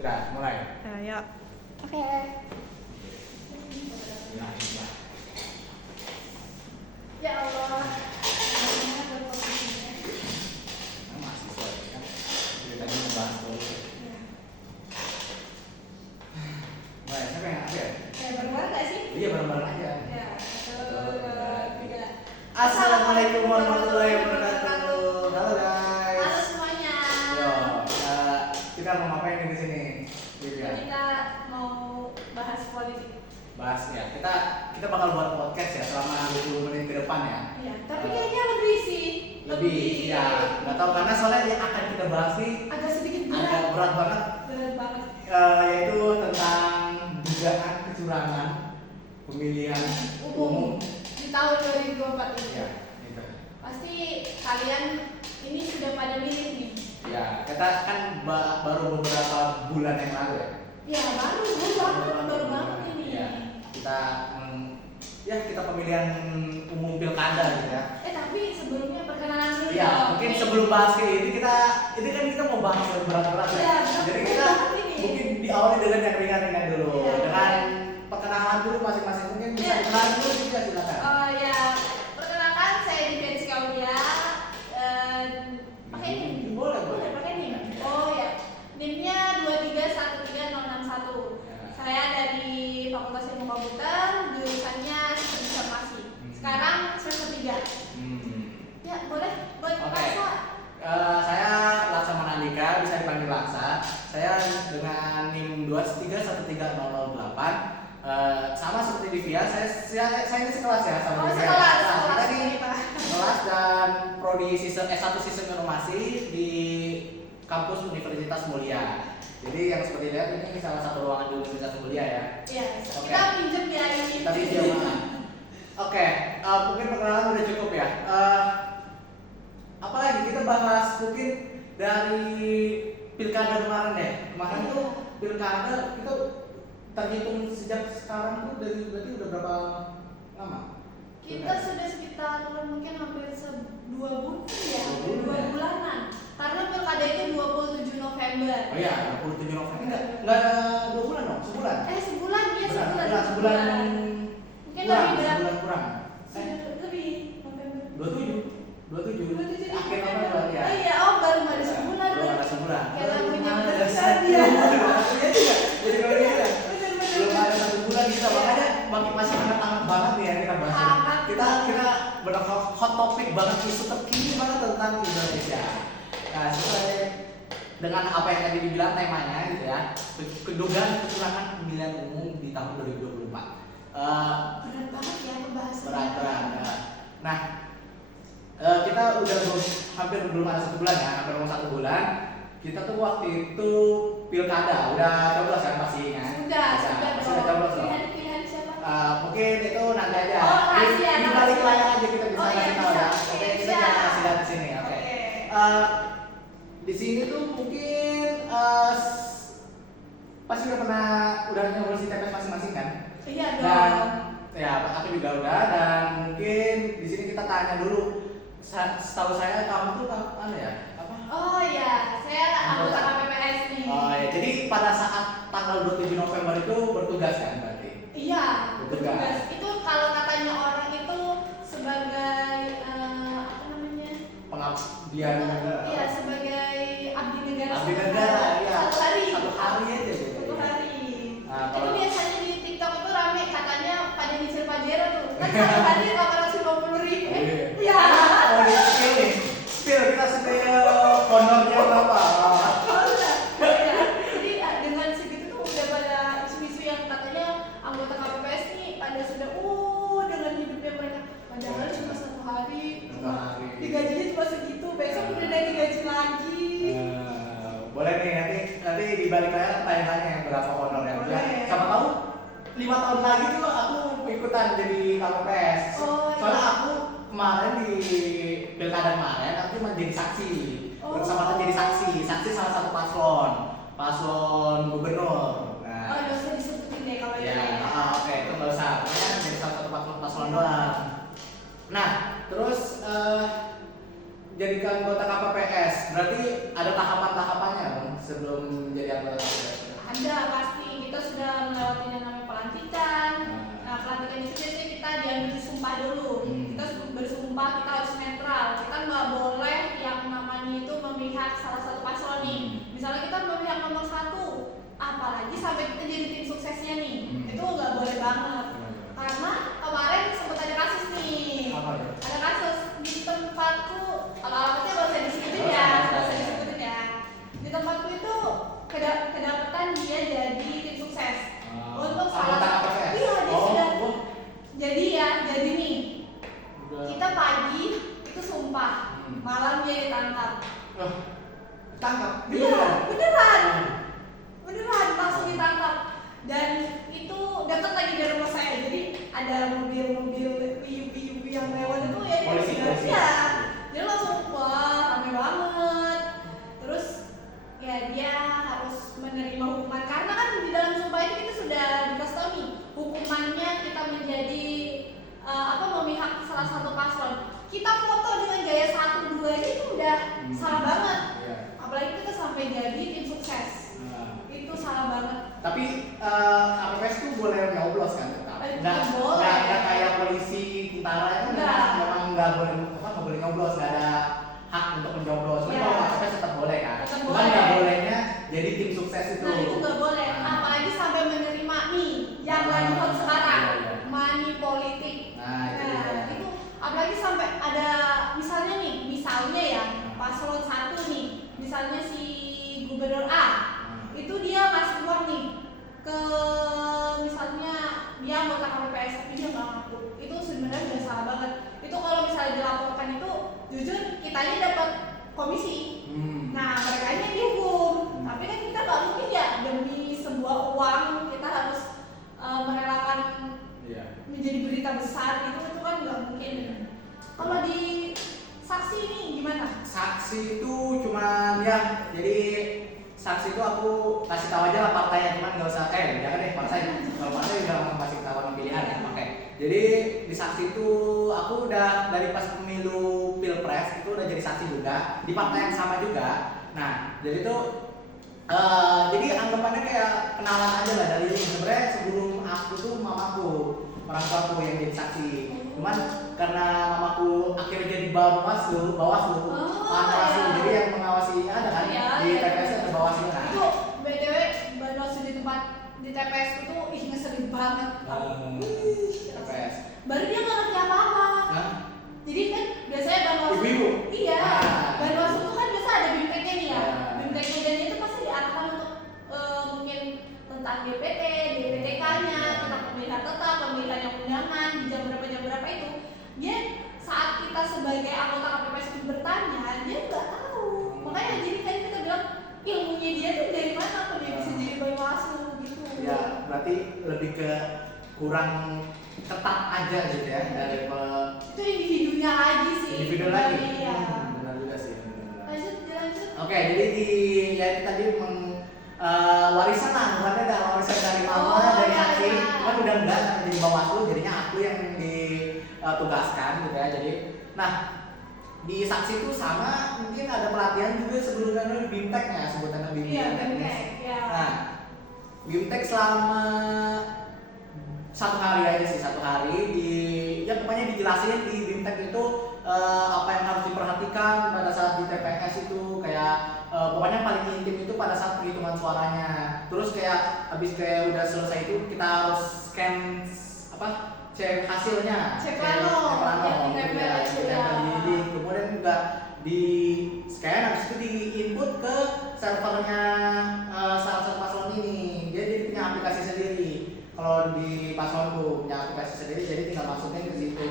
Kira mulai. Ayo. Oke. Ya Allah. Mahasiswa kan. Ceritanya membahas politik. Mulai, siapa yang ada? Bareng-bareng nggak sih? Iya, bareng-bareng aja. Ya. 3. Assalamualaikum warahmatullahi wabarakatuh. Halo guys. Halo semuanya. Yo, kita mau ngapain di sini? Kita mau bahas politik. Bahas ya. Kita bakal buat podcast ya selama 20 menit ke depan ya. Iya, tapi kayaknya lebih sih. Lebih ya, nggak tahu karena soalnya yang akan kita bahas nih Agak sedikit agak berat banget, Berat banget. yaitu tentang dugaan kecurangan pemilihan umum Di tahun 2024 ini. ya gitu. Pasti kalian ini sudah pada milih nih. Ya kita kan baru beberapa bulan yang lalu ya. Ya baru banget ini. Ya, kita pemilihan umum pilkada gitu ya. Tapi sebelumnya perkenalan dulu. Ya, mungkin sebelum bahas ke ini kan kita mau bahas yang berat-berat ya. Iya, Jadi berat kita banget ini. mungkin diawali dengan yang ringan-ringan dulu. Iya, Dengan iya. perkenalan dulu masing-masing, mungkin bisa Iya. kenalan dulu juga silakan. Ya, perkenalkan saya Divya Kaulia. Pakai NIM? Boleh. Pakai NIM. Oh ya, NIM-nya 2313061. Ya. Saya dari Fakultas Ilmu Komputer, jurusannya Sistem Informasi. Sekarang semester 3. Ya, boleh buat Oke. Laksa. Saya Laksamana Andika, bisa dipanggil Laksa. Saya dengan NIM 2313008. Sama seperti Divya, saya ini sekelas ya sama Oh, Divya. sekelas. Kita di Kita. kelas dan prodi S1 Sistem Informasi di kampus Universitas Mulia. Jadi yang seperti lihat ini salah satu ruangan di Universitas Mulia ya. Iya, Oke. kita pinjam ya ini. Kita video mana? Oke, mungkin perkenalan udah cukup ya. Apalagi kita bahas mungkin dari pilkada kemarin deh. Kemarin tuh pilkada kita terhitung sejak sekarang tuh berarti udah berapa lama? Kita sudah sekitar mungkin hampir 2 bulan ya, 2 bulan ya? 2 bulanan. Karena pilkada itu 27 November. Oh iya, 27 November. Enggak 2 bulan dong, sebulan. Sebulan ya, Sebulan Mungkin kurang, lebih berat. sebulan kurang. Lebih November. 27 akhir November ya. Oh iya, baru ada sebulan. Belum ada sebulan. Kayak lagunya Belum ada berkesan satu dia. bulan. Jadi kalau gitu Bener-bener. belum ada 1 bulan kita makanya masih hangat banget nih ya kita bahas. Hangat. Kita benar hot topic banget, isu terkini banget tentang Indonesia. Nah, sesuai dengan apa yang tadi dibilang temanya gitu ya, kedugaan kecurangan pemilihan umum di tahun 2024. Berat banget ya pembahasannya. Berat. Nah, kita udah hampir belum ada 1 bulan ya, hampir mau 1 bulan. Kita tuh waktu itu pilkada udah coblos kan pastinya. Sudah coblos loh. Pilihan siapa? Mungkin itu nanti aja. Oh, rahasia, Di balik rahasia. layar aja kita bisa Oh, iya, kasih tahu bisa. ya. Oke, Oke, kita siap. jangan kasih lihat di sini. Oke. Di sini tuh mungkin pasti udah nyoba si TPS masing-masing kan? Iya dong. Dan ya aku juga udah, dan mungkin di sini kita tanya dulu. Setahu saya kamu tuh apa ya? Apa? Oh iya, saya anggota KPPS nih. Oh ya, jadi pada saat tanggal 27 November itu bertugas kan berarti? Iya, Bertugas. bertugas. Itu kalau katanya orang itu sebagai apa namanya? Pengabdian negara. Iya, sebagai abdi negara. Abdi negara, iya. 1 hari. 1 hari aja gitu. 1 hari. Nah, Itu kalau- biasanya di TikTok itu rame katanya pada nyicil Pajero tuh. Kan 1 hari 850.000. Iya. Oh, ini spill nih. Kita spill honornya berapa? Iya. Jadi dengan segitu tuh udah pada isu-isu yang katanya anggota KPPS nih pada sudah dengan hidupnya mereka. Padahal cuma 1 hari, Satu hari. digajinya cuma segitu, besok udah ada digaji lagi. Boleh nih nanti di balik layar tanya-tanya yang berapa honor ya. Boleh. Sama tahu 5 tahun lagi tuh aku ikutan jadi KPPS. Oh, iya. Soalnya aku kemarin di pilkada kemarin aku cuma jadi saksi. Bersama jadi saksi salah satu paslon gubernur. Oh, nggak usah disebutin deh kalau Ya, itu. oke, itu nggak usah. Pokoknya jadi salah satu paslon doang. Nah, terus jadi anggota KPPS berarti ada tahapan-tahapannya dong sebelum jadi anggota KPPS. Sudah pasti kita sudah melewati yang namanya pelantikan. Nah, pelantikan itu biasanya kita diambil sumpah dulu. Kita bersumpah kita harus netral. Kita nggak boleh yang namanya itu memihak salah satu paslon nih. Misalnya kita memihak nomor 1, apalagi sampai kita jadi tim suksesnya nih, itu nggak boleh banget. Karena kemarin sempat ada kasus nih. Apa ya? Ada kasus di tempatku, kalau alamatnya nggak usah disebutin ya, nggak usah disebutin ya. Di tempatku itu kedapatan dia jadi tim sukses. Untuk salah Anggota satu, KPPS? iya dia Oh, sudah. oh. Jadi nih, Udah. kita pagi itu sumpah, malam dia ditangkap. Tangkap. Iya, beneran langsung ditangkap. Dan itu deket lagi dari rumah saya, jadi ada mobil-mobil piu-piu yang lewat itu ya Polisi. ya. Dia langsung wah rame banget. Terus ya dia harus menerima hukuman karena kan di dalam sumpah itu kita sudah dikasih tahu nih hukumannya kita menjadi memihak salah satu paslon. Kita foto dengan gaya 1, 2 aja itu udah salah banget. Iya. Apalagi kita sampai jadi tim sukses. Itu salah banget. Tapi KPPS tuh boleh nyoblos kan tetap? Boleh. Nggak kayak polisi tentara itu memang nggak boleh nyoblos, nggak ada hak untuk menyoblos. Cuma Iya. kalau KPPS tetap boleh kan? Tetap Cuman boleh. nggak bolehnya jadi tim sukses itu. Nah itu nggak boleh, apalagi sampai menerima nih yang lagi hot sekarang, Iya. money politik. Nah, itu dia. itu apalagi sampai ada misalnya ya paslon 1 nih, misalnya si gubernur A, itu dia ngasih uang nih ke misalnya dia anggota KPPS tapi dia nggak ngaku, itu sebenarnya udah salah banget. Itu kalau misalnya dilaporkan itu jujur kitanya dapat komisi. Nah, mereka ini dihukum. Tapi kan kita nggak mungkin ya demi sebuah uang kita harus merelakan menjadi berita besar itu kan nggak mungkin. Kalau di saksi ini gimana? Saksi itu cuman ya, jadi saksi itu aku kasih tahu aja lah partainya, cuman nggak usah jangan deh partai. Kalau partai udah langsung kasih tahu pilihan ya. Oke. Jadi di saksi itu aku udah dari pas pemilu pilpres itu udah jadi saksi juga di partai yang sama juga. Nah, jadi tuh jadi anggapannya kayak kenalan aja lah dari sebenarnya sebelum aku tuh mamaku, orang tuaku yang jadi saksi. Cuman karena mamaku akhirnya jadi bawaslu, jadi yang mengawasi ada kan di TPS ada bawaslu kan. Itu BTW Bawaslu di tempat di TPS itu ngeselin banget. TPS. Baru dia nggak ngerti apa-apa. Jadi kan biasanya Bawaslu. Ibu-ibu. Iya. Bawaslu itu kan biasa ada bimteknya nih ya. Ya. Bimteknya dan itu pasti diarahkan untuk mungkin tentang DPT, DPTK-nya, tentang pemilihan tetap, pemilihan yang undangan di jam berapa itu. Dia saat kita sebagai anggota KPPS itu bertanya, dia nggak tahu. Makanya jadi kan kita bilang ilmunya dia tuh dari mana kok dia bisa jadi Bawaslu gitu. Ya, berarti lebih ke kurang ketat aja gitu ya dari itu individunya lagi sih. individu lagi. Iya. Benar juga sih. Lanjut. Oke, jadi ya itu tadi warisan lah, bukannya ada warisan dari mama dari saksi. Kan udah enggak jadi Bawaslu, jadinya aku yang ditugaskan gitu ya. Jadi, nah di saksi itu sama mungkin ada pelatihan juga sebelumnya BIMTEK-nya, sebutannya bimbingan teknis. Nah, BIMTEK selama 1 hari aja sih, 1 hari ya pokoknya dijelasin di BIMTEK itu apa yang harus diperhatikan pada saat di TPS itu kayak pokoknya paling intim itu pada saat penghitungan suaranya. Terus kayak habis kayak udah selesai itu kita harus scan cek hasilnya, cek plano yang ditempel di kemudian juga di scan, habis itu di input ke servernya salah satu paslon ini. Dia jadi punya aplikasi sendiri. Kalau di paslonku punya aplikasi sendiri, jadi tinggal masukin ke situ.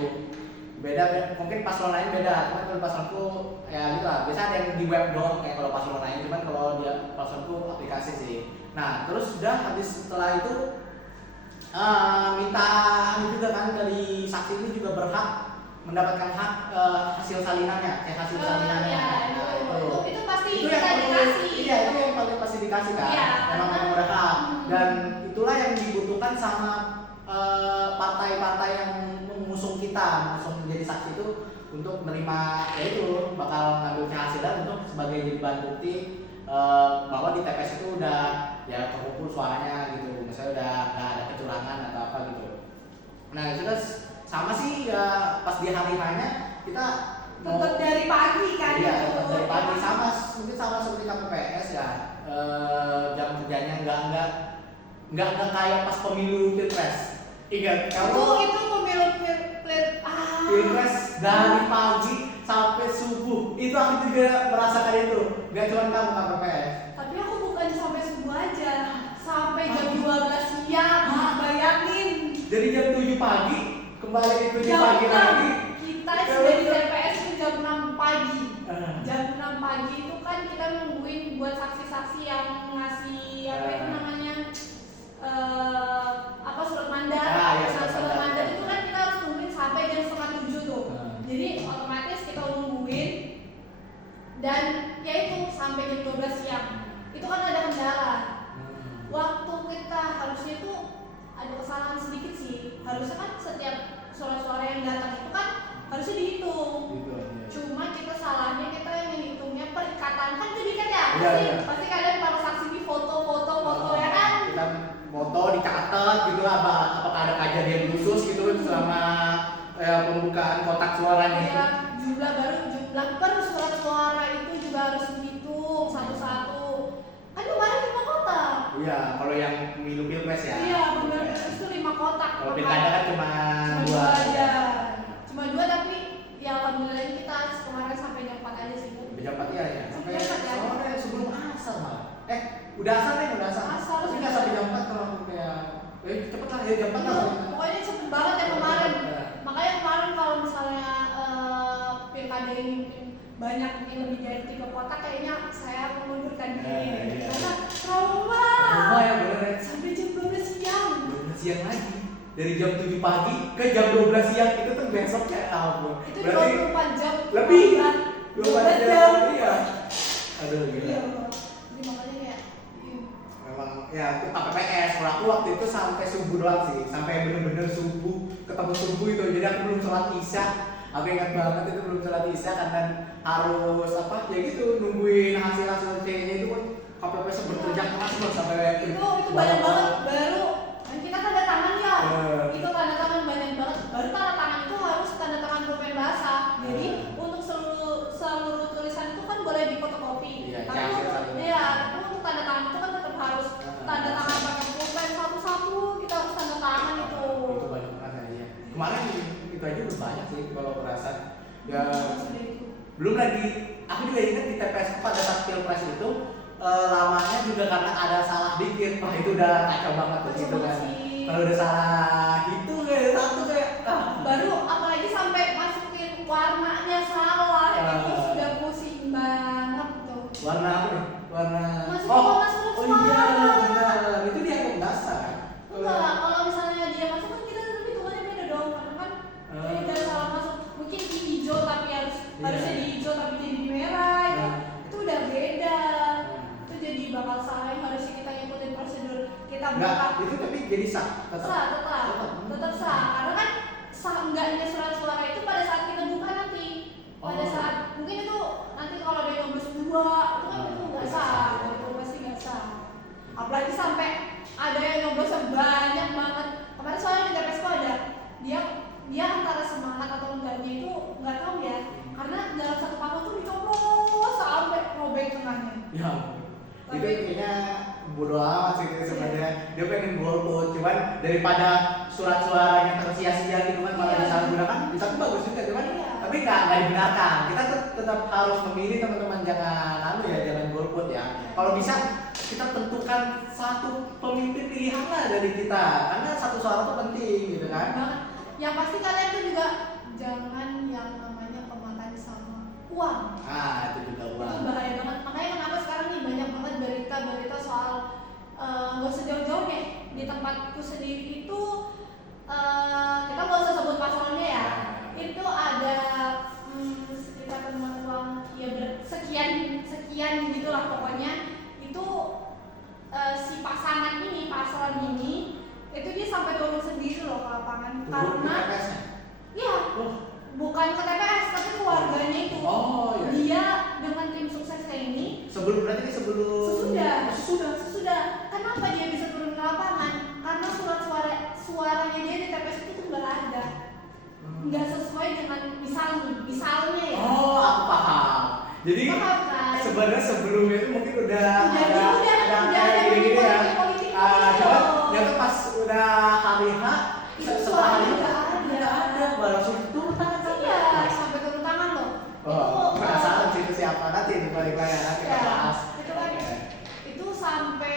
Beda mungkin paslon lain beda, cuman kalau paslonku ya gitu lah. Biasa ada yang di web doang kayak kalau paslon lain, cuman kalau dia paslonku aplikasi sih. Nah, terus udah habis setelah itu minta juga kan dari saksi ini juga berhak mendapatkan hak hasil salinannya, kayak hasil salinannya. Itu pasti itu kita yang dikasih. Iya, itu yang paling pasti dikasih kan. Iya, memang berhak. Dan itulah yang dibutuhkan sama partai-partai yang mengusung menjadi saksi itu untuk menerima, yaitu bakal ngambil hasilnya untuk sebagai jadi bahan bukti bahwa di TPS itu udah ya terkumpul suaranya gitu, misalnya udah nggak ada kecurangan atau apa gitu. Nah itu kan sama sih ya, pas di hari hanya kita Tetap dari pagi kan? iya, itu. tetap dari pagi sama mungkin sama seperti KPPS ya, jam kerjanya nggak kayak pas pemilu pilpres. Ingat kalau Itu pemilu pilpres dari pagi sampai subuh itu aku juga merasakan itu, nggak cuma kamu KPPS. Tapi aku bukan sampai subuh aja, sampai jam 12 siang. Bayangin. Dari jam 7 pagi kembali ke 7 Jam pagi 6. lagi. Kita sudah di TPS itu jam 6 pagi. Ah. Jam 6 pagi itu kan kita nungguin buat saksi-saksi yang ngasih apa itu namanya apa surat mandat. Ah, iya, Surat surat mandat. mandat itu kan kita harus nungguin sampai jam setengah 7 tuh. Jadi otomatis kita nungguin dan ya itu sampai jam 12 siang. Itu kan ada kendala. Waktu kita harusnya tuh ada kesalahan sedikit sih. Harusnya kan setiap suara-suara yang datang itu kan harusnya dihitung. Gitu, iya. Cuma kita salahnya kita yang menghitungnya perikatan kan jadi kan ya Iya, pasti iya. pasti kalian para saksi di foto ya kan. Kita foto dicatat gitu apakah ada kejadian khusus gitu selama pembukaan kotak suaranya itu. Ya, jumlah per surat suara itu juga harus dihitung satu-satu. Kan kemarin 5 kotak. Iya, kalau yang pemilu pilpres ya. Iya, benar itu 5 kotak. Kalau pilkada kan cuma Cuma 2 aja. Cuma 2 tapi ya alhamdulillah kita kemarin sampai jam 4 aja sih. Jam 4 ya, ya. Sampai Jam 4 ya. sore sebelum asar malah. Udah asar nih, udah asar. Asar, Tapi nggak sudah. sampai jam 4 kalau aku kayak cepet lah ya jam 4 Iya, lah. pokoknya cepet banget ya kemarin. Iya. Makanya kemarin kalau misalnya pilkada ini mungkin banyak mungkin lebih dari 3 kotak kayaknya saya mengundurkan diri. Iya. Karena trauma. Oh ya bener ya. Sampai jam 12 siang. 12 siang lagi. Dari jam 7 pagi ke jam 12 siang itu tuh besoknya ampun. Itu Berarti 24 jam. lebih. 12 jam. Iya. Aduh Iya. gila. Jadi makanya kayak Memang ya itu KPPS. Kalau aku waktu itu sampai subuh doang sih, sampai bener-bener subuh, ketemu subuh itu. Jadi aku belum sholat isya. Aku ingat banget itu belum sholat isya karena harus apa ya gitu nungguin hasil C-nya itu kan KPPS bekerja keras loh sampai itu banyak banget baru kan kita tanda tangan ya. Itu tanda tangan banyak banget. Baru tanda tangan itu harus tanda tangan pulpen basah. Jadi untuk seluruh tulisan itu kan boleh difotokopi. Iya, Tapi hasil untuk satu. ya, tapi untuk tanda tangan itu kan tetap harus tanda tangan pakai pulpen satu-satu. Kita harus tanda tangan itu. Itu banyak banget ya. Kemarin itu aja udah banyak sih kalau perasaan. Ya Sudah itu. belum lagi aku juga ingat di TPS pada saat pilpres itu lamanya juga karena ada salah dikit. Wah itu udah kacau banget tuh gitu kan. Sih. Kalau udah salah itu kayak satu kayak Baru apalagi sampai masukin warnanya salah itu sudah pusing banget tuh. warna apa nih? Warna Masukin warna surat oh iya suara. benar. Itu dianggap dasar kan? Enggak, kalau misalnya dia masuk kan kita tetap hitungannya beda dong karena kan dia salah masuk mungkin di hijau tapi harusnya di hijau tapi jadi di merah itu udah beda. Itu jadi bakal salah yang harusnya kita ngikutin prosedur kita Enggak, buka. itu tapi jadi sah tetap. Sah, tetap sah karena kan sah enggaknya surat suara itu pada saat kita buka nanti. Pada saat mungkin itu nanti kalau dia nyoblos 2 itu kan itu enggak sah, itu pasti enggak sah. Apalagi sampai ada yang nyoblosnya banyak banget. Kemarin soalnya di TPS tuh ada dia antara semangat atau enggaknya itu enggak tahu ya. Karena dalam satu paket tuh dicoblos sampai robek tengahnya. Ya, itu kayaknya bodo amat sih itu sebenarnya. Dia pengen golput, cuman daripada surat suara yang tersia-sia gitu kan malah disalahgunakan, bisa tuh bagus juga cuman tapi nggak dibenarkan. Kita tetap harus memilih teman-teman, jangan jangan golput ya. Kalau bisa kita tentukan satu pemimpin pilihan lah dari kita, karena satu suara itu penting gitu kan. Banget. Yang pasti kalian tuh juga jangan yang namanya pemakan sama uang. Itu juga Itu uang. bahaya banget. Makanya kenapa sekarang nih banyak banget berita-berita soal nggak usah jauh-jauh deh di tempatku sendiri itu kita nggak usah sebut paslonnya ya. Itu ada sekitar temuan uang ya sekian gitulah pokoknya itu si pasangan ini paslon ini itu dia sampai turun sendiri loh ke lapangan karena ya bukan ke TPS tapi keluarganya itu dia dengan tim suksesnya ini sebelum sesudah kenapa dia bisa nggak sesuai dengan misalnya ya. Oh, aku paham. Jadi Paham kan? sebenarnya sebelumnya itu mungkin udah Udah kayak gini ya. politik Cuma ternyata pas udah hari H, itu setelah hari H nggak nggak ada, baru langsung turun tangan. Iya, sampai turun tangan loh. Oh, penasaran sih itu siapa, nanti di balik layar nanti kita Ya, bahas. itu kan Oke. itu sampai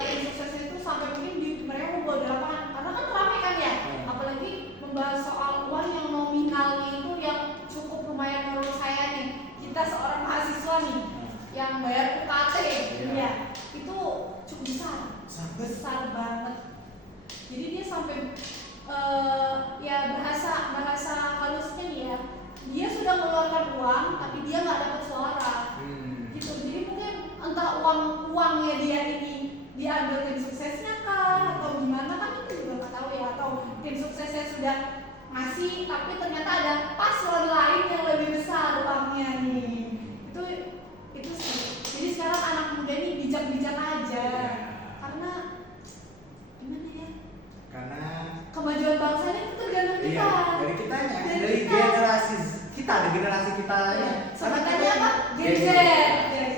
tim suksesnya itu sampai mungkin mereka membawa di lapangan karena kan ramai kan ya, apalagi membahas soal uang yang nominalnya itu yang cukup lumayan menurut saya nih, kita seorang mahasiswa nih yang bayar UKT ya itu cukup besar banget. Jadi dia sampai ya bahasa halusnya nih ya, dia sudah mengeluarkan uang tapi dia nggak dapat suara gitu. Jadi mungkin entah uangnya dia ini diambil tim suksesnya kah atau gimana kan itu juga nggak tahu ya, atau tim suksesnya sudah ngasih tapi ternyata ada paslon lain yang lebih besar uangnya nih. Itu sih. Jadi sekarang anak muda ini bijak-bijak aja karena gimana ya, Karena kemajuan bangsa ini tergantung kita. iya, dari kitanya, dari kita. generasi kita, dari generasi kita ya. Karena Sebenarnya apa? Gen Z.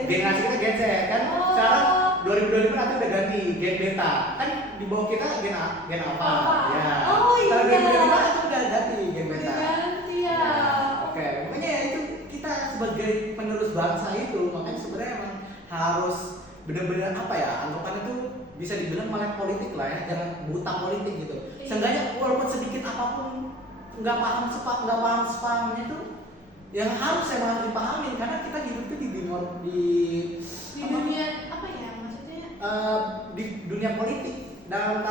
Generasi kita Gen Z kan. Oh. Sekarang 2025 nanti udah ganti Gen Beta. Kan di bawah kita Gen Alpha. Alpha. Ya. Oh, iya. Tahun 2025 itu udah ganti Gen Beta. Ganti ya. Oke, makanya ya itu kita sebagai penerus bangsa itu, makanya sebenarnya emang harus benar-benar apa ya, anggapan itu bisa dibilang melek politik lah ya, jangan buta politik gitu. Iya. Seenggaknya walaupun sedikit apapun nggak paham sepaham itu yang harus saya dipahami, karena kita hidup itu di dunia apa ya maksudnya? di dunia politik, dalam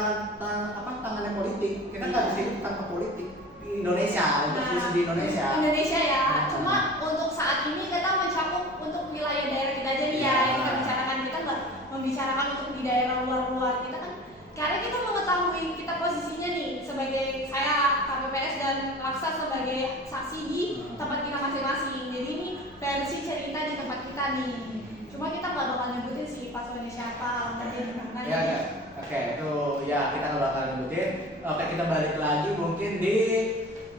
tangannya politik. Kita nggak bisa hidup tanpa politik di Indonesia, untuk di Indonesia. Indonesia ya. Cuma untuk saat ini kita mencakup untuk wilayah daerah kita aja nih ya, yang kita bicarakan. Kita nggak membicarakan untuk di daerah luar kita kan, karena kita mengetahui kita posisinya nih sebagai saya KPPS dan Laksa sebagai saksi di tempat kita masing-masing. Jadi ini versi cerita di tempat kita nih. Cuma kita nggak bakal nyebutin sih paslonnya siapa, kerja di mana. Ya, ya. Oke, itu ya kita nggak bakal nyebutin. Oke, kita balik lagi mungkin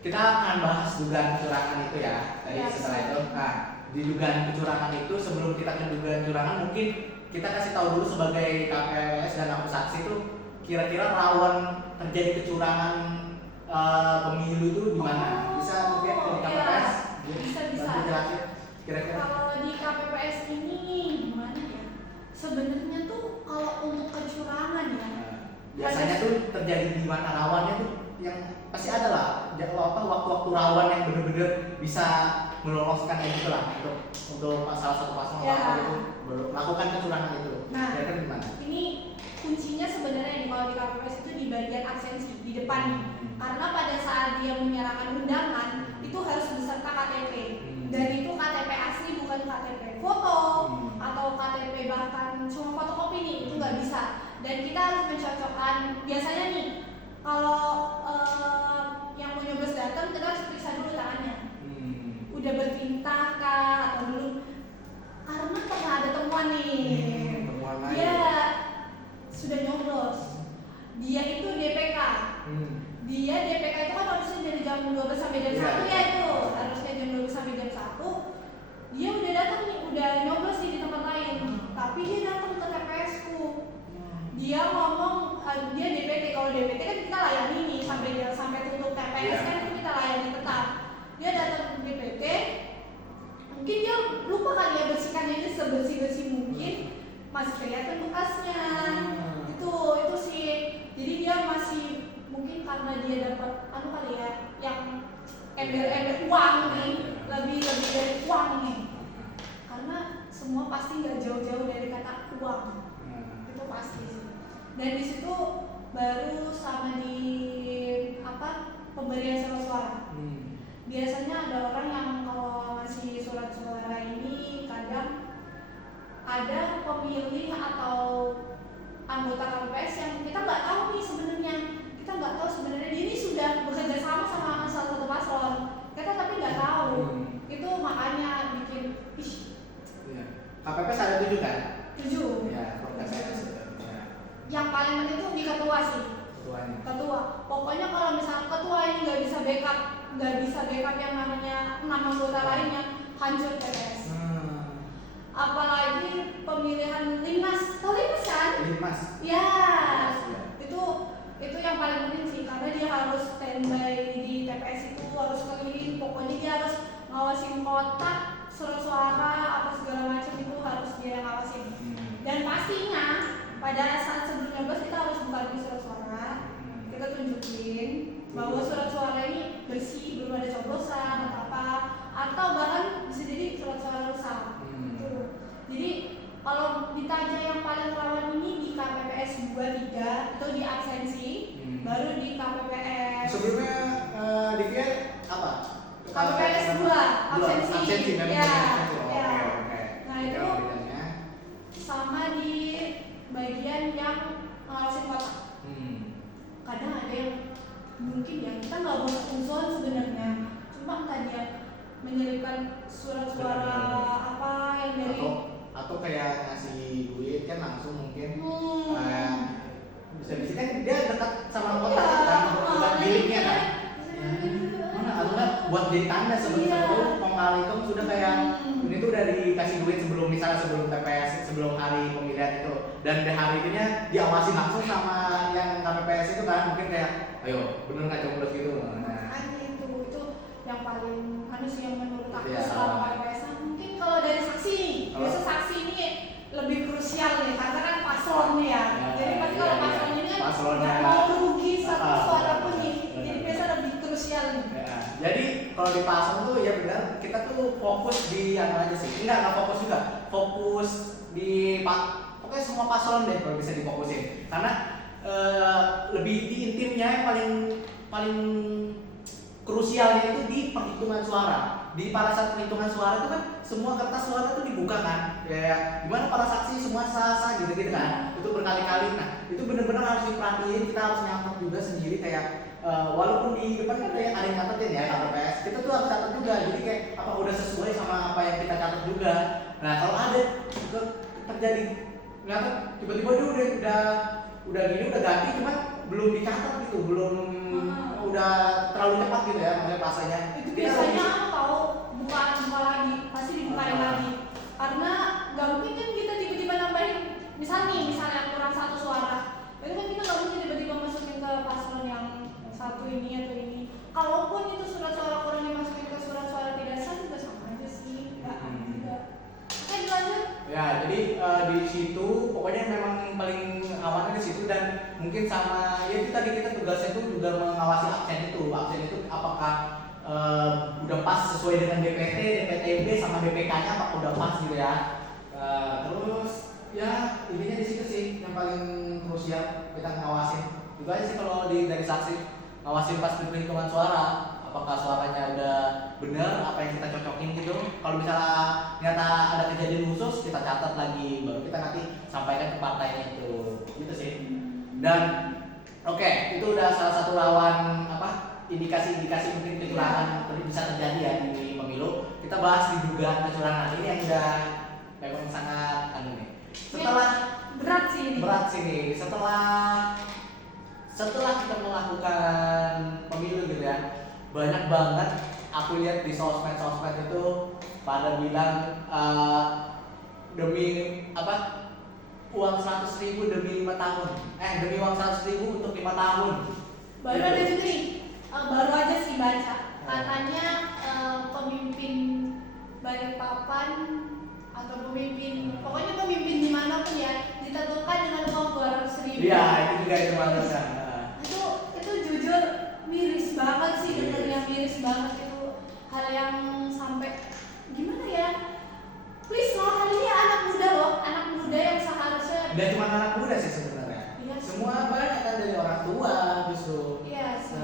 kita akan bahas dugaan kecurangan itu ya. Tadi Ya, setelah itu, nah di dugaan kecurangan itu, sebelum kita ke dugaan kecurangan mungkin kita kasih tahu dulu sebagai KPPS dan aku saksi itu kira-kira rawan terjadi kecurangan pemilu itu di mana? Bisa mungkin di KPPS? Bisa. Bantu jelasin kira-kira. Kalau di KPPS ini gimana ya? Sebenarnya tuh kalau untuk kecurangan ya, Biasanya tuh terjadi di mana rawannya tuh, yang pasti ada lah waktu-waktu rawan yang bener-bener bisa meloloskan kayak gitu lah untuk salah satu paslon Ya. itu melakukan kecurangan itu. Nah, Kira-kira gimana? ini kuncinya sebenarnya nih kalau di KPPS itu di bagian absensi di depan nih. Karena pada saat dia menyerahkan undangan itu harus beserta KTP. Dan itu KTP asli, bukan KTP foto atau KTP bahkan cuma fotokopi nih, itu nggak bisa. Dan kita harus mencocokkan. Biasanya nih kalau yang mau nyoblos datang kita harus periksa dulu tangannya. Udah bertinta kah atau belum? Karena pernah ada temuan nih. Temuan lain. Dia sudah nyoblos. Dia itu DPK. Dia DPK itu kan harusnya dari jam 12 sampai jam 1 ya itu. Harusnya jam 12 sampai jam 1. Dia udah datang nih, udah nyoblos nih di tempat lain. Tapi dia datang ke TPS-ku. Dia ngomong dia DPT. Kalau DPT kan kita layani nih sampai tutup TPS kan itu kita layani tetap. Dia datang ke DPT. Mungkin dia lupa kali ya bersihkan ini sebersih-bersih mungkin, masih kelihatan bekasnya. Itu sih. Jadi dia masih mungkin karena dia dapat kali ya yang ember uang nih, lebih dari uang nih. Karena semua pasti nggak jauh-jauh dari kata uang. Itu pasti sih. Dan di situ baru sama di pemberian surat suara. Biasanya ada orang yang kalau ngasih surat suara ini kadang ada pemilih atau anggota KPPS yang kita nggak tahu nih sebenarnya. Kita nggak tahu sebenarnya dia ini sudah bekerja sama salah satu paslon. Kita tapi nggak tahu. Itu makanya bikin KPPS ada 7 kan? 7. Ya, KPPS. Yang paling penting itu di ketua sih. Ketuanya. Ketua. Pokoknya kalau misalnya ketua ini nggak bisa backup nggak bisa backup yang namanya 6 anggota lainnya, hancur TPS. Apalagi pemilihan Linmas, tahu Linmas kan? Linmas. Ya, itu yang paling penting sih, karena dia harus standby di TPS itu, harus keliling, pokoknya dia harus ngawasin kotak, surat suara, apa segala macam itu harus dia yang ngawasin. Dan pastinya pada saat sebelum nyoblos kita harus buka di surat suara, kita tunjukin bahwa surat suara ini bersih, belum ada coblosan atau apa, atau bahkan bisa jadi surat suara rusak. Jadi kalau ditanya yang paling rawan ini di KPPS 23 itu di absensi, baru di KPPS. Sebelumnya Divya apa? KPPS 2 absensi. Absensi memang. Ya, Oke. Nah itu sama di bagian yang ngawasin kotak. Kadang ada yang mungkin ya kita nggak mau uzon sebenarnya, cuma entah dia menyelipkan surat suara apa yang dari atau kayak ngasih duit kan langsung mungkin bisa bisa kan dia dekat sama kotak kan, dekat miliknya kan. Mana atau enggak buat jadi tanda sebelum pengalihan itu sudah kayak ini tuh udah dikasih duit sebelum misalnya sebelum TPS sebelum hari pemilihan itu, dan di hari ininya diawasi langsung sama yang KPPS itu kan, mungkin kayak ayo bener nggak coblos gitu. Itu yang paling sih yang menurut aku Ya. selama KPPS. Mungkin kalau dari saksi nih, biasa saksi ini lebih krusial nih karena kan paslon nih ya. Jadi pasti kalau paslon ini kan nggak mau rugi satu suara pun nih, jadi biasa lebih krusial nih. Jadi kalau di paslon tuh ya benar kita tuh fokus di apa aja sih? Enggak fokus juga, fokus di pokoknya semua paslon deh kalau bisa difokusin. Karena lebih di intimnya yang paling krusialnya itu di penghitungan suara. Di pada saat penghitungan suara itu kan semua kertas suara itu dibuka kan, ya gimana para saksi semua sah gitu kan, itu berkali-kali. Nah itu benar-benar harus diperhatiin, kita harus nyatet juga sendiri kayak walaupun di depan kan ada yang catetin ya KPPS, kita tuh harus catat juga, jadi kayak apa udah sesuai sama apa yang kita catat juga. Nah kalau ada terjadi ternyata tiba-tiba dia udah gini udah ganti cuma belum dicatat gitu, belum udah terlalu cepat gitu ya maksudnya pasanya. Itu biasanya aku tahu buka lagi, pasti dibukain lagi. Karena nggak mungkin kan kita tiba-tiba nambahin, misalnya kurang satu suara, itu kan kita nggak mungkin tiba-tiba masukin ke paslon yang satu ini atau ini. Kalaupun itu surat suara kurang dimasukin ke surat suara tidak sah juga sama aja sih, nggak juga. Oke dilanjut. Ya jadi di situ pokoknya memang paling amannya di situ, dan mungkin sama ya itu tadi kita tugasnya itu juga mengawasi absen itu apakah udah pas sesuai dengan DPT, DPTB sama BPK-nya apakah udah pas gitu ya. Terus ya intinya di situ sih yang paling krusial kita ngawasin. Itu aja sih kalau dari saksi ngawasin pas perhitungan suara, apakah suaranya udah benar apa yang kita cocokin gitu. Kalau misalnya ternyata ada kejadian khusus kita catat lagi, baru kita nanti sampaikan ke partainya itu gitu sih. Dan oke, itu udah salah satu lawan indikasi-indikasi mungkin kecurangan bisa terjadi ya di pemilu. Kita bahas di dugaan kecurangan ini yang udah memang sangat nih. Berat sih ini. Setelah kita melakukan pemilu gitu ya, banyak banget aku lihat di sosmed itu pada bilang demi uang 100.000 demi 5 tahun, demi uang 100.000 untuk 5 tahun. Baru ada juga nih, baru aja sih baca, katanya pemimpin Balikpapan atau pokoknya pemimpin dimanapun ya ditentukan dengan uang 200.000. Iya itu juga itu maksudnya. Itu jujur miris banget sih, dengernya miris banget. Itu hal yang sampai gimana ya, please loh, hal ini anak muda yang seharusnya Dan cuma anak muda sih sebenarnya. Iya, semua banyak kan dari orang tua justru. Iya sih.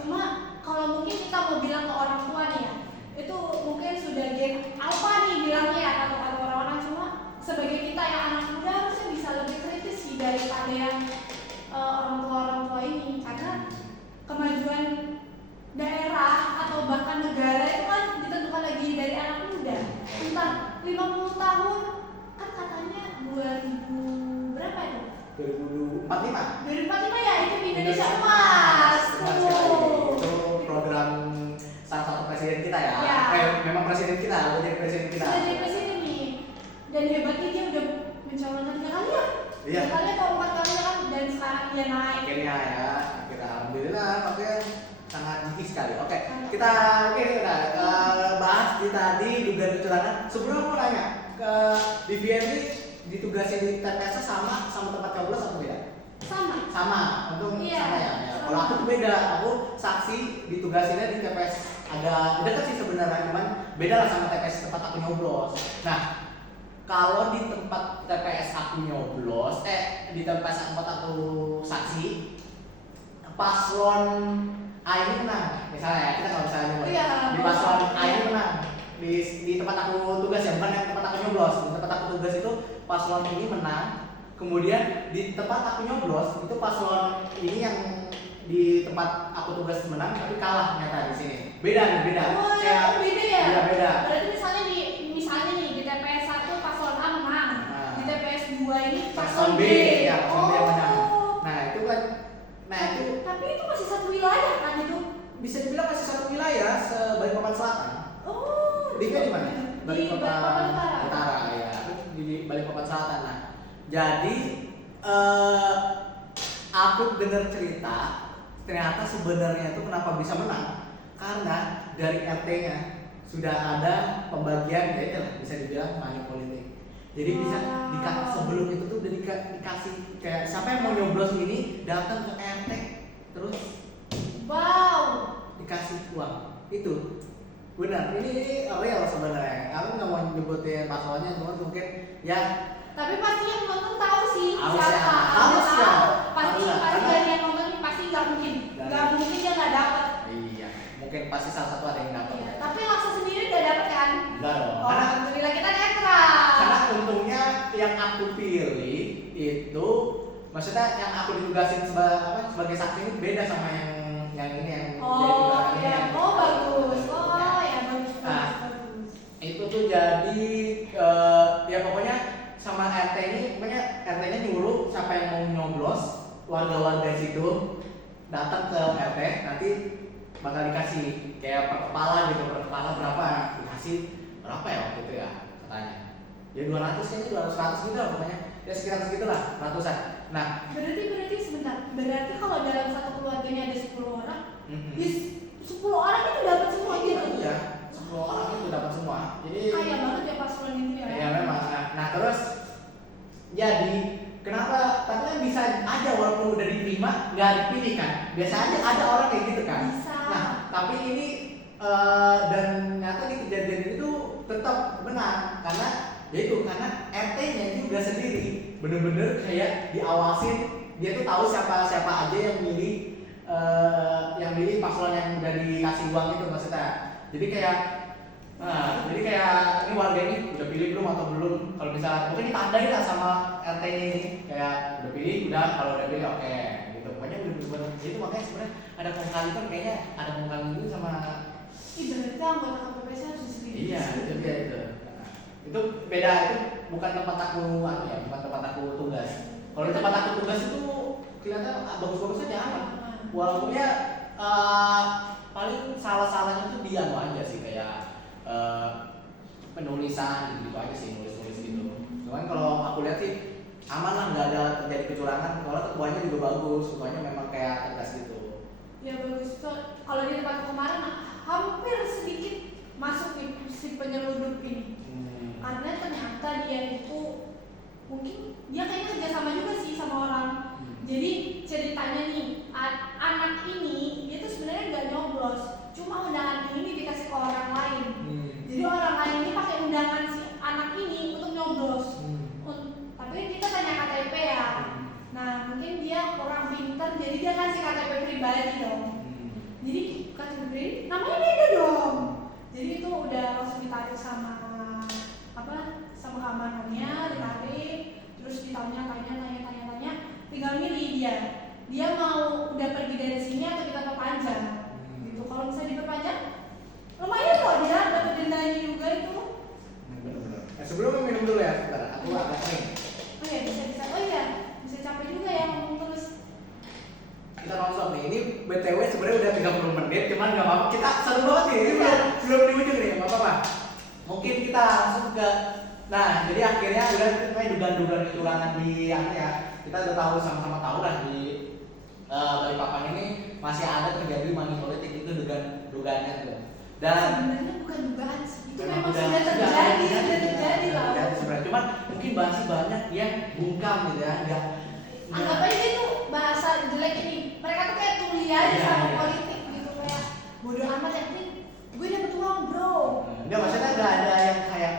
Cuma kalau mungkin kita mau bilang ke orang tua nih ya, itu mungkin sudah gen apa nih bilangnya ya kata orang-orang. Cuma sebagai kita yang anak muda harusnya bisa lebih kritis sih daripada yang orang tua ini, karena kemajuan daerah atau bahkan negara itu kan ditentukan lagi dari anak muda. Entah 50 tahun kan katanya 2000 berapa itu? 2045 2045 ya, itu Indonesia Emas. Itu program presiden kita, udah jadi presiden kita. Sudah jadi presiden nih. Dan hebatnya dia udah mencalonkan 3 kali ya. Iya. 3 kali atau 4 kali kan, dan sekarang dia naik. Akhirnya ya, kita alhamdulillah, oke, sangat gigih sekali. Oke, kita bahas di tadi dugaan kecurangan. Sebelum aku nanya ke Vivian ini ditugasin di TPS sama tempat coblos atau beda? Sama, untung Iya, sama ya. sama. Kalau aku tuh beda, aku saksi ditugasinnya di TPS agak dekat sih sebenarnya, cuman beda lah sama TPS tempat aku nyoblos. Nah, kalau di tempat TPS aku nyoblos, di TPS tempat aku saksi, paslon A ini menang, misalnya ya, kita nggak bisa nyoblos. Iya, Di paslon A ini menang, di tempat aku tugas ya, bukan yang tempat aku nyoblos. Di tempat aku tugas itu paslon ini menang. Kemudian di tempat aku nyoblos itu paslon ini yang di tempat aku tugas menang tapi kalah ternyata di sini. Beda nih, beda. Oh, Kayak- beda ya? Beda. Berarti misalnya nih di TPS 1 paslon A menang. Nah. Di TPS 2 ini Paslon B, ya, paslon B yang menang. Nah, itu kan itu Tapi itu masih satu wilayah kan itu? bisa dibilang masih satu wilayah Balikpapan Selatan. Oh. Dia di mana? Di Balikpapan Utara. Ya, di Balikpapan Selatan. Nah, jadi aku dengar cerita ternyata sebenarnya itu kenapa bisa menang karena dari RT-nya sudah ada pembagian ya itulah bisa dibilang money politik. Jadi bisa sebelum itu tuh udah dikasih kayak siapa yang mau nyoblos ini datang ke RT terus Wow. dikasih uang itu benar ini real sebenarnya. Aku nggak mau nyebutin pasalnya cuma mungkin ya Tapi pasti yang nonton tahu sih Harusnya, siapa. harusnya. Tahu. Pasti Harusnya, pasti karena- dari yang nonton pasti nggak mungkin. Nggak mungkin dia nggak dapat. iya mungkin pasti salah satu ada yang dapat. Iya. Tapi Laksa sendiri nggak dapat kan? Enggak dong. Oh, alhamdulillah kita netral. Karena untungnya yang aku pilih itu maksudnya yang aku ditugasin sebagai saksi ini beda sama yang ini yang Oh, jadi ya. yang Oh, bagus. gitu. Oh, ya bagus. Nah. Bagus. Itu tuh jadi ya pokoknya sama RT ini pokoknya RT-nya nyuruh siapa yang mau nyoblos warga-warga situ datang ke RT nanti bakal dikasih kayak per kepala gitu per kepala berapa dikasih berapa ya waktu itu ya katanya ya 200 kayaknya 200 gitu lah pokoknya ya sekitar segitulah ratusan. Nah Berarti sebentar. Berarti kalau dalam satu keluarganya ada 10 orang, mhm. di 10 orang itu dapat semua gitu. Iya 10 orang itu dapat semua jadi Kaya banget ya paslon itu ya. ya memang. Nah terus jadi kenapa? Tapi kan bisa aja walaupun udah diterima nggak dipilih kan? Biasa aja ada orang kayak gitu kan? Bisa. Nah tapi ini dan ternyata di kejadian itu tetap benar karena yaitu karena RT-nya juga sendiri bener-bener kayak diawasin dia tuh tahu siapa aja yang milih paslon yang udah dikasih uang itu maksudnya. Jadi kayak ini warga ini udah pilih belum atau belum? Kalau misalnya mungkin ditandain lah sama RT-nya ini kayak udah pilih, udah kalau udah pilih oke gitu. Pokoknya bener-bener itu makanya sebenarnya ada kongkali kan kayaknya ada kongkali itu sama Berarti anggota KPPS harus disediakan. iya itu dia itu. Nah, itu beda itu bukan tempat aku bukan tempat aku tugas. Kalau di tempat aku tugas itu kelihatan bagus-bagus aja aman. Walaupun ya paling salah-salahnya tuh dia aja sih kayak penulisan gitu aja sih nulis gitu. Cuman kalau aku lihat sih aman lah nggak ada terjadi kecurangan. Kalau ketuanya juga bagus, ketuanya memang kayak tegas gitu. Ya bagus. Kalau di tempat kemarin hampir sedikit masuk nih si penyeludup ini. Karena ternyata dia itu mungkin dia kayaknya kerja sama juga sih sama orang. Jadi ceritanya nih anak ini dia tuh sebenarnya nggak nyoblos, cuma undangan ini dikasih ke orang lain. Jadi orang lain ini pakai undangan si anak ini untuk nyoblos. Tapi kita tanya KTP ya. Nah mungkin dia kurang pintar, jadi dia kasih KTP pribadi dong. Jadi KTP pribadi namanya beda dong. Jadi itu udah langsung ditarik sama sama keamanannya, ditarik, terus ditanya, tinggal milih dia mau udah pergi dari sini atau kita perpanjang. Gitu. Kalau misalnya diperpanjang, lumayan loh dia dapat dendanya juga itu. Benar-benar. Sebelum minum dulu ya, sebentar. Aku agak kering. Oh iya bisa. Oh iya bisa capek juga ya ngomong terus. Kita suka nonstop nih. Ini BTW sebenarnya udah 30 menit, cuman nggak apa-apa. Kita seru banget nih. Ini belum di ujung nih, nggak apa-apa. Mungkin kita langsung ke. Nah, jadi akhirnya udah kayak dugaan-dugaan kecurangan di yang ya. Kita udah tahu sama-sama tahu lah di Balikpapan ini masih ada terjadi money politik itu dugaannya tuh. Dan sebenarnya bukan dugaan sih, itu memang memang udah sudah terjadi lah. Terjadi sebenarnya. Cuman mungkin masih banyak yang bungkam gitu ya. Anggap aja itu bahasa jelek ini. Mereka tuh kayak tuli aja Iya, sama iya. politik gitu, kayak bodoh amat yang penting gue dapet uang bro. Enggak, maksudnya nggak ada yang kayak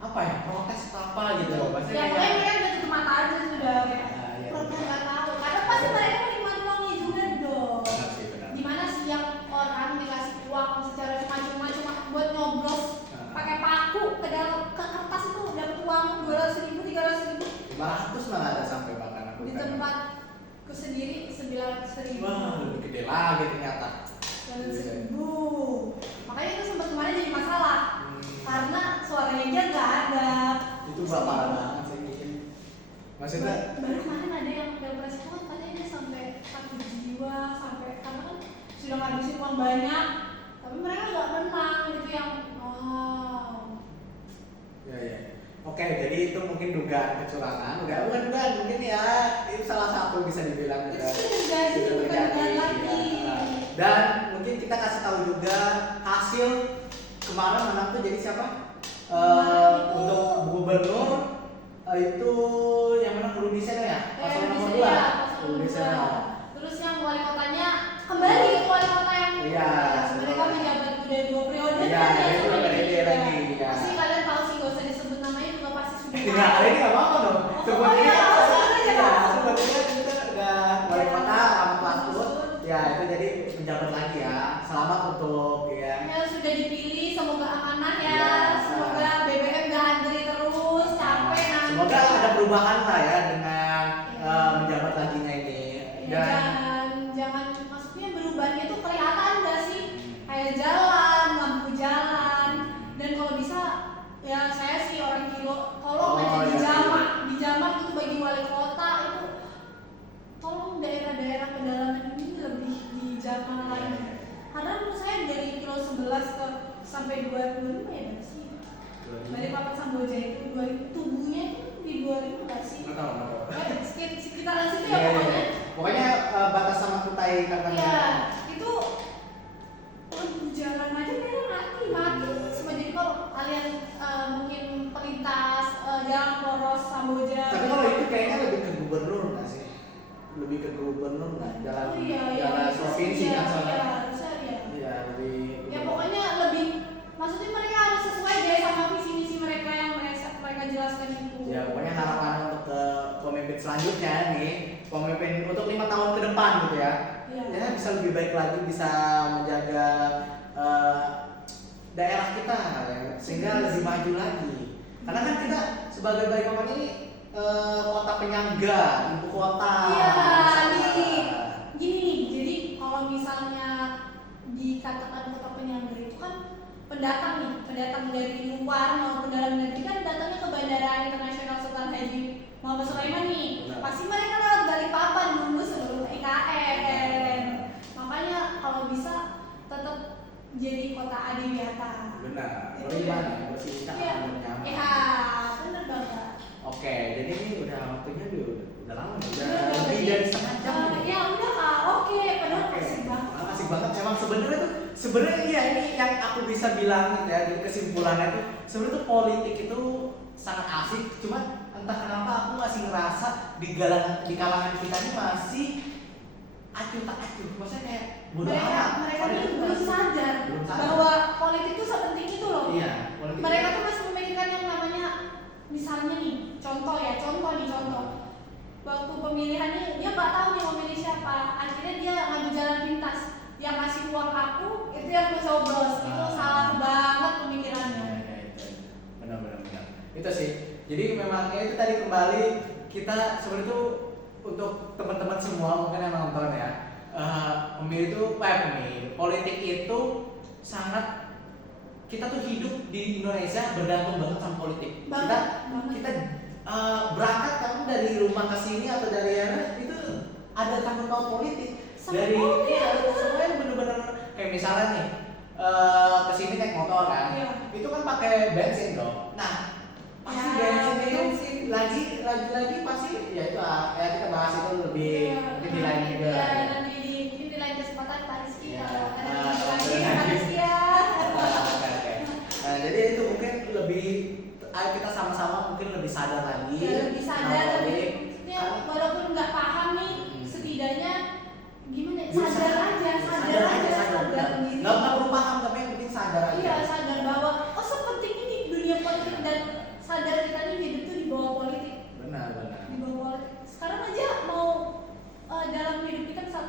apa ya, protes apa gitu loh. Maksudnya Ya kayak pokoknya mereka udah tutup mata aja sudah kayak iya. pura-pura nggak tahu. Karena pasti mereka menikmati uangnya juga dong. Benar sih, benar. Gimana sih yang orang dikasih uang secara cuma-cuma buat nyoblos pakai paku ke dalam ke kertas itu dapat uang 200.000, 300.000 500 malah ada sampai bahkan aku di kan. tempatku sendiri 900.000. Wah, lebih gede lagi ternyata. 900.000. Makanya itu sempat kemarin jadi masalah karena suaranya aja nggak ada. Itu parah banget sih bikin. Maksudnya Baru kemarin ada yang pilpres itu kan katanya dia sampai 1 jiwa sampai karena kan sudah ngabisin uang banyak tapi mereka nggak menang gitu yang wow. ya ya. Oke, jadi itu mungkin dugaan kecurangan. Bukan dugaan, mungkin ya itu salah satu bisa dibilang Itu juga. sudah terjadi bukan dugaan lagi. Ya. Dan mungkin kita kasih tahu juga hasil kemarin menang tuh jadi siapa? Untuk gubernur itu yang menang Rudi Seno ya? Paslon nomor 2. Rudi Seno. Terus yang wali kotanya kembali ke wali kota yang Iya, mereka menjabat udah 2 periode Iya, kan ya, itu sudah periode gitu. lagi, ya. Pasti kalian tahu sih, gak usah disebut namanya juga pasti sudah Enggak, tahu. kali ini nggak apa-apa dong. Oh, iya, sebut aja, Ya, Pak. sebetulnya kita udah wali Ya, kota sama kelas Mas turun. Masud. Ya, itu jadi penjabat lagi ya. Selamat untuk ya. Ya sudah dipilih, semoga amanah ya. Iya. Semoga BBM gak antri terus, capek nanti. Semoga ada perubahan lah ya dengan Iya. menjabat laginya ini. Ya, jangan maksudnya berubahnya tuh kelihatan gak sih? Kayak jalan, lampu jalan, dan kalau bisa ya saya sih orang kilo, tolong aja Oh, iya. dijamak itu bagi wali kota itu, tolong daerah-daerah pedalaman ini lebih dijamak lagi. Karena menurut saya dari kilo 11 ke sampai 25 ya nggak sih? Balikpapan Samboja itu 2000, tubuhnya itu di 2000 nggak sih? Nggak tahu. Sekitaran situ Iya, ya iya, pokoknya. iya. Pokoknya batas sama Kutai katanya. Iya, itu lampu jalan aja mereka mati semua. Jadi kalau kalian mungkin pelintas jalan poros Samboja. Tapi kalau itu kayaknya lebih ke gubernur nggak sih? Lebih ke gubernur nggak? Jalan Oh, iya, jalan iya, provinsi iya, kan soalnya. iya, harusnya ya. Iya, lebih. Ya pokoknya lebih, maksudnya mereka harus sesuai deh sama visi misi mereka yang mereka jelaskan itu. Ya pokoknya harapan untuk ke pemimpin selanjutnya nih, pemimpin untuk 5 tahun ke depan gitu ya. Iya. Ya bisa lebih baik lagi, bisa menjaga daerah kita ya, sehingga lebih maju lagi. Karena kan kita sebagai Balikpapan ini kota penyangga, ibu kota. Iya, Nusantara. gini nih, jadi kalau misalnya dikatakan kota penyangga itu kan pendatang dari luar maupun dalam negeri kan datangnya ke Bandara Internasional Sultan Haji Muhammad Sulaiman nih. Benar. Pasti mereka lewat Balikpapan dulu sebelum IKN. Makanya kalau bisa tetap jadi kota adiwiyata. Benar. Itu Bagaimana? Bersihkan Iya. nyaman. Ya, benar banget. Oke, jadi ini udah waktunya udah lama, udah Udah lebih dari setengah jam. Ya udah Kak, oke, padahal Oke. asik banget. Asik banget. Emang sebenarnya iya ini yang aku bisa bilang gitu ya, di kesimpulannya tuh sebenarnya tuh politik itu sangat asik, cuma entah kenapa aku masih ngerasa di kalangan kita ini masih acuh tak acuh. Maksudnya kayak bodoh amat. Mereka Politik ini itu belum masih- sadar belum sadar. bahwa politik itu sepenting itu loh. Iya, politik. Mereka tuh masih memikirkan yang namanya, misalnya nih, contoh. Waktu pemilihannya dia nggak tahu nih mau milih siapa. Akhirnya dia ngambil jalan pintas. Yang ngasih uang aku itu yang mau coblos. Itu salah banget pemikirannya. Ya, itu. Benar. Itu sih. Jadi memang ya itu tadi kembali kita sebenarnya itu untuk teman-teman semua mungkin yang nonton ya. Pemilih politik itu sangat, kita tuh hidup di Indonesia bergantung banget sama politik. Banget. Kita berangkat kamu dari rumah ke sini atau dari mana itu ada tanggung jawab politik. Dari oh, iya, semuanya bener-bener kayak misalnya nih kesini naik motor kan, Iya. itu kan pakai bensin dong. Nah pasti Ya, bensin itu bensin. lagi pasti ya itu ya kita bahas itu lebih mungkin di lain juga. Ya, nanti mungkin di lain kesempatan Pak Rizky Iya. kalau ada Ah, lagi benar. Pak Rizky ya. Oke. Nah jadi itu mungkin lebih kita sama-sama mungkin lebih sadar lagi. Ya, lebih sadar Nah, tapi jadi, maksudnya walaupun nggak paham nih setidaknya gimana ya, bisa sadar aja sadar diri. Nggak perlu paham tapi yang penting sadar aja. Iya, sadar bahwa oh sepenting ini dunia politik dan sadar kita ini hidup tuh di bawah politik. Benar. Di bawah politik. Sekarang aja mau dalam hidup kita misal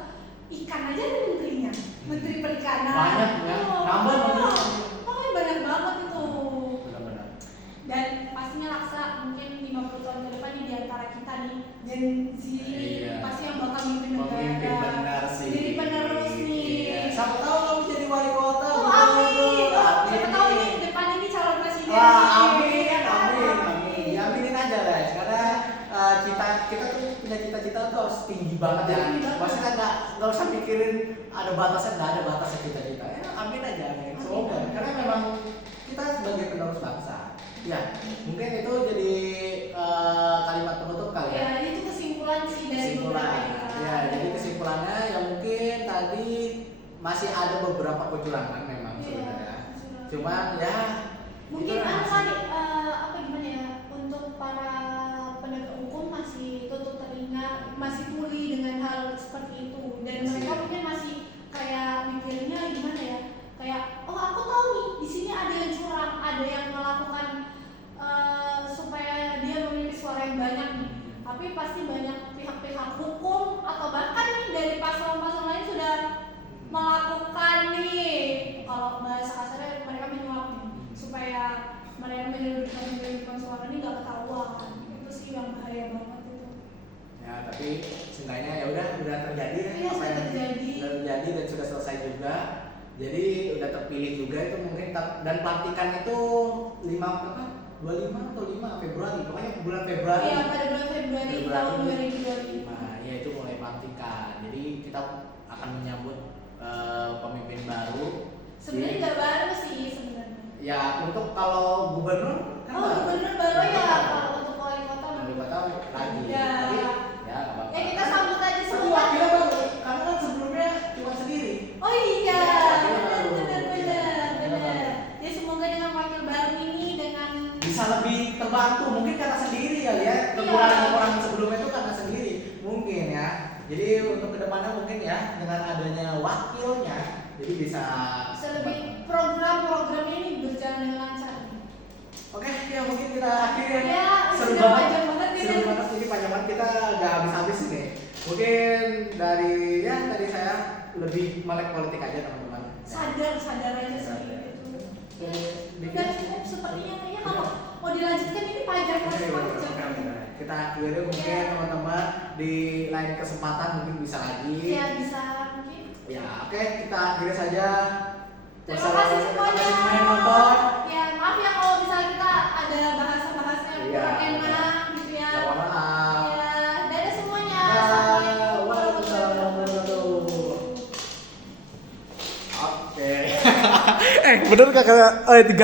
ikan aja ada menterinya, menteri perikanan. Banyak ya, nambah pokoknya banget. banyak banget itu. Benar. Dan pastinya Laksa mungkin 50 tahun ke depan nih di antara kita nih Gen Z Iya. pasti yang bakal mimpin Pemimpin negara. benar sih. Jadi penerus nih. Iya. Siapa tahu kamu jadi wali kota. Oh, betul. amin. Oh, Amin. siapa tahu nih depan ini calon presiden. Wah, nih. amin. Diaminin aja guys, karena kita tuh punya cita-cita tuh harus tinggi banget ya. Tinggi banget. Maksudnya nggak usah mikirin ada batasnya, nggak ada batasnya cita-cita. Ya, amin aja, amin. Semoga. Amin. Karena memang kita sebagai penerus bangsa. Ya, mungkin itu jadi kalimat penutup kali ya. Ya, itu kesimpulan sih dari Kesimpulan. beberapa kita. Ya, jadi kesimpulannya ya mungkin tadi masih ada beberapa kecurangan memang Iya, sebenarnya. kecurangan. Cuman ya Mungkin itulah anu masih- kali apa gimana ya, untuk para penegak hukum masih tutup telinga, masih tuli dengan hal seperti itu, dan Masih. mereka mungkin masih kayak mikirnya gimana ya, kayak oh aku tahu nih di sini ada yang curang, ada yang melakukan supaya dia memiliki suara yang banyak nih, tapi pasti banyak pihak-pihak hukum atau bahkan nih dari paslon-paslon lain sudah melakukan nih, kalau bahasa kasarnya mereka menyuap nih, supaya mereka menyeludupkan suara ini nggak ketahuan. Itu sih yang bahaya banget itu. Ya, tapi seenggaknya ya udah terjadi ya, Iya, apa sudah yang terjadi. sudah terjadi dan sudah selesai juga. Jadi udah terpilih juga itu mungkin dan pelantikan itu 25 atau 5 Februari, pokoknya bulan Februari. Iya, pada bulan Februari tahun 2025. Nah, ya itu mulai pelantikan. Jadi kita akan menyambut pemimpin baru. Sebenarnya nggak baru sih sebenarnya. Ya, untuk kalau gubernur kan Oh, baru. gubernur baru ya, kalau untuk wali kota Wali baru. kota lagi. Ya. Tapi ya nggak apa-apa. Ya kita sambut aja Tapi semua. wakilnya baru, karena kan sebelumnya cuma sendiri. Oh iya, Ya, benar. Ya semoga dengan wakil baru ini dengan Bisa lebih terbantu, mungkin karena sendiri kali ya. Kekurangan sebelumnya itu karena sendiri, mungkin ya. Jadi untuk kedepannya mungkin ya dengan adanya wakilnya, jadi bisa lebih program-programnya ini berjalan dengan lancar. Oke, ya mungkin kita akhiri ya. Ya, Seru sudah banget. panjang banget ini. Seru banget ini panjang banget, kita nggak habis-habis ini. Mungkin dari ya tadi saya lebih melek politik aja teman-teman. Sadar aja sih Sadar. gitu. Ya, Udah cukup sepertinya kayaknya kalau mau dilanjutkan ini panjang Oke, panjang. kita akhiri mungkin Ya. teman-teman di lain kesempatan mungkin bisa lagi. Ya bisa mungkin. Ya, oke, kita akhiri saja. Terima kasih semuanya. Terima kasih semuanya yang nonton. Ya maaf ya kalau misalnya kita ada bahasa-bahasa yang Iya. kurang enak gitu ya. Mohon maaf. Ya, dadah semuanya. Dah. Assalamualaikum Waalaikumsalam warahmatullahi wabarakatuh. Oke. Bener kagak 38